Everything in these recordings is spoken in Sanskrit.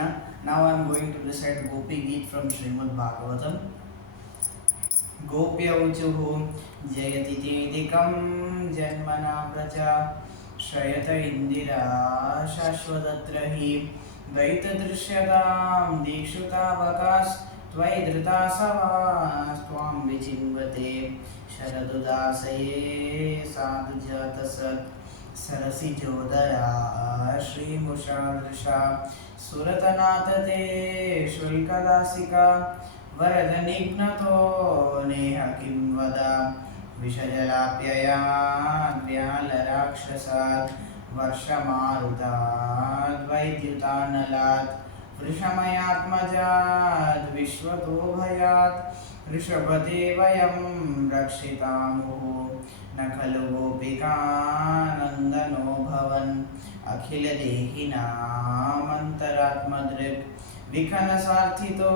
Krishna. Now I am going to recite Gopi Geet from Srimad Bhagavatam. गोप्यौचुः जयति तेदिकं जन्मना प्रजा श्रयत इन्दिरा शाश्वतत्र हि द्वैतदृश्यतां दीक्षुतावकास्त्वयि धृता सवास्त्वां विचिन्वते शरदुदासये साधुजातसत् सरसिजोदरा श्रीमुषादृशा सुरतनाथते शुल्कदासिका वरदनिघ्नतो नेह किं वद विषजलाप्ययाद् व्यालराक्षसात् वर्षमारुताद् वैद्युतानलात् वृषमयात्मजाद् विश्वतो भयात् ऋषभते वयं रक्षितामुः न खलु गोपिकानन्दनो भवन् अखिलदेहिनामन्तरात्मदृक् विखनसार्थितो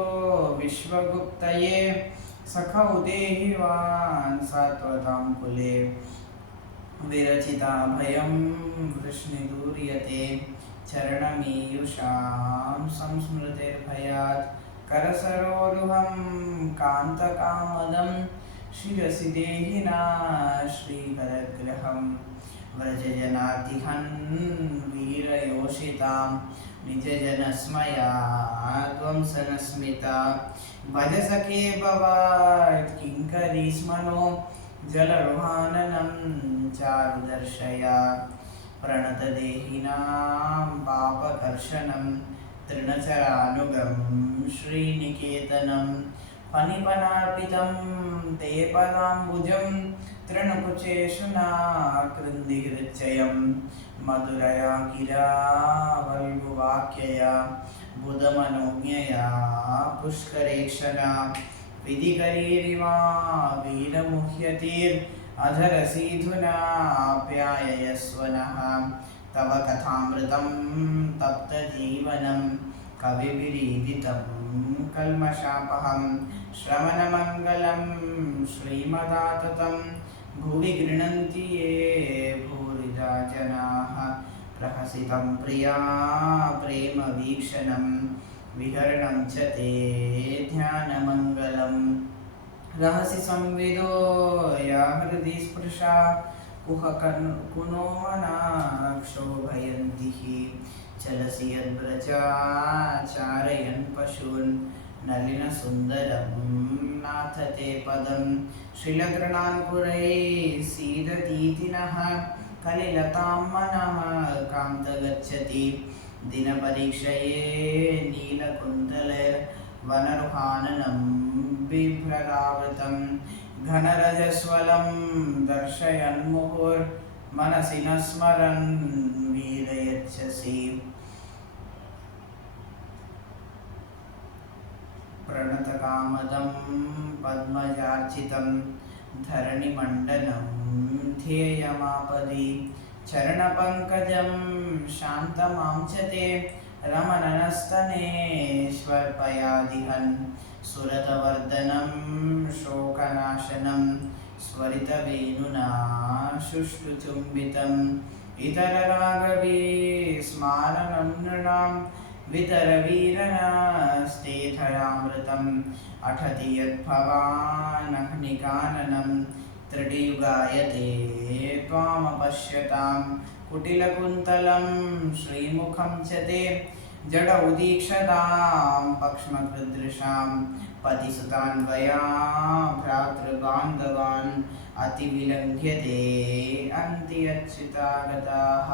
विश्वगुप्तये सखौ देहिवान् सात्वतां कुले विरचिता भयं वृष्णिदूर्यते चरणमीयुषां संस्मृतिर्भयात् करसरोरुहं कान्तकामदं शिरसि देहिना श्रीकरग्रहं व्रजजनातिहन् वीरयोषितां निजजनस्मया ध्वंसनस्मिता भज सखे भवात् किङ्करीस्मनो जलरुहाननं चारुदर्शया प्रणतदेहिनां पापकर्षणं तृणचरानुगं श्रीनिकेतनं फणिपनार्पितं ते पदाम्बुजं तृणकुचेषुना कृन्दिहृच्चयं मधुरया गिरा वल्गुवाक्यया बुधमनोज्ञया पुष्करेक्षणा विधिकरीरिवा वीरमुह्यतिरधरसीधुना प्याययस्वनः तव कथामृतं तप्तजीवनं कविभिरीदितं कल्मषापहं श्रवणमङ्गलं श्रीमदाततं भुवि गृह्णन्ति ये भूरिदा जनाः प्रहसितं प्रिया प्रेमवीक्षणं विहरणं च ते ध्यानमङ्गलं रहसि संविदो या हृदि स्पृशा कुनो मनाक्षोभयन्ति हि चलसि यद्व्रजाचारयन् पशून् नलिनसुन्दरं नाथ ते पदं श्रीलग्रणान्पुरैः सीदतीति नः कलिलतां मनः कान्तगच्छति दिनपरीक्षये नीलकुन्तलैर्वनरुहाननं बिभ्ररावृतं घनरजस्वलं दर्शयन् मुहुर्मनसि न स्मरन् वीरयच्छसि प्रणतकामदं पद्मजार्चितं धरणिमण्डनं ध्येयमापदि चरणपङ्कजं शान्तमां च ते रमणनस्तनेष्वर्पयादिहन् सुरतवर्धनं शोकनाशनं स्वरितवेणुना शुष्कुचुम्बितम् इतररागविस्मारणं नृणां वितरवीरनास्तेथरामृतम् अठति यद्भवानह्निकाननं त्रिडियुगायते त्वामपश्यतां कुटिलकुन्तलं श्रीमुखं च ते जडौ दीक्षतां पक्ष्मकृदृशां पतिसुतान्वया भ्रातृबान्धवान् अतिविलङ्घ्यते अन्ति अच्युतागताः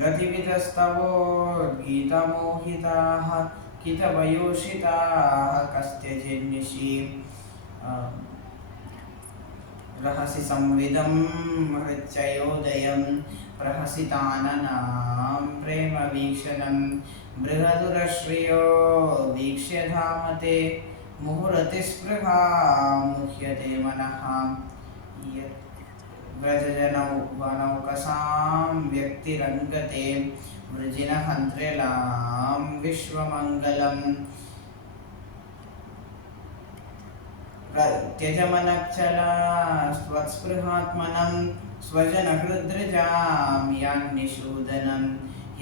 गतिवितस्तवोद्गीतमोहिताः कितवयोषिताः कस्त्यजिन्निशि रहसि संविदं हृच्चयोदयं प्रहसिताननां प्रेमवीक्षणं बृहदुरश्रियो वीक्ष्य धामते मुहुरतिस्पृहा मुह्यते मनः व्रजजनौकसां व्यक्तिरङ्गते वृजिनहन्त्र्यलां विश्वमङ्गलम् त्यजमनच्चला स्वत्स्पृहात्मनं स्वजनहृद्रजां यान्निषूदनं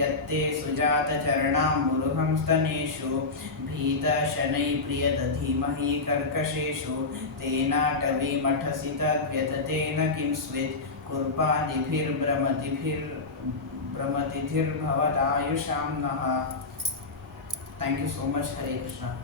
यत्ते सुजातचरणाम्बुरुहं स्तनेषु भीतशनैः प्रियदधीमहि कर्कशेषु तेनाटवीमठसि तद्व्यततेन किं स्वित् कुर्पादिभिर्भ्रमतिभिर्भवतायुषां नः. Thank you so much. Hare Krishna.